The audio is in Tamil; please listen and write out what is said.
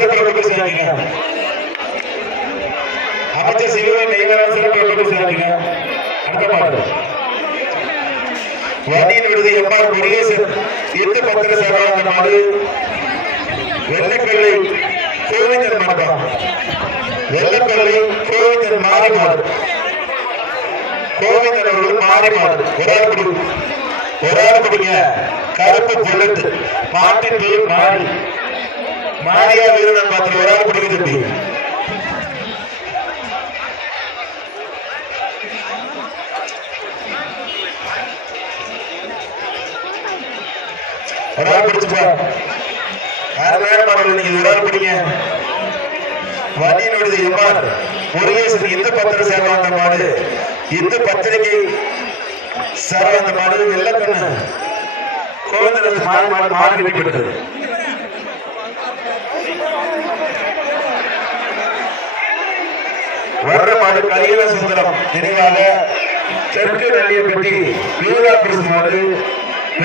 சிறப்பு செய்யாங்க. அமைச்சர் சிறுவன் நெய்வேலன் சிறப்பு செய்யாங்க. அடுத்த மாடு வண்டியின் விருது எம்ஆர் முருகேசன் 8-10 சேவாங்க மாடு. வெள்ளக்கல்லை கோவிந்தன் மண்டபம். வெள்ளக்கல்லை கோவிந்தன் மாறி மாடு. கோவிந்தன் அவர்கள் மாறி மாடு. ஒரு ஆள் பிடிங்க. கருப்பு புல்லட் மாட்டின் பேர் மாறி. மாரியா வீரன் பார்த்து ஒரு ஆள் பிடிக்குது. ஒரு ஆள் பிடிச்சுப்பா. நீங்க ஒரு ஆள் பிடிங்க. வண்டியினுடைய எம்ஆர் முருகேசன் இந்த பத்திரம் சேர்வாங்க மாடு. இந்த பத்திரிகை சேர்வாங்க மாடு. வெள்ளக்கண்ணு கோவிந்தன் மாடு மாடு மாடு வெட்டிவிட்டது. வர்ற மாடு கலியல சுந்தரம் நினைவாக தெற்கு நல்லியப்பட்டி வீரா மாடு.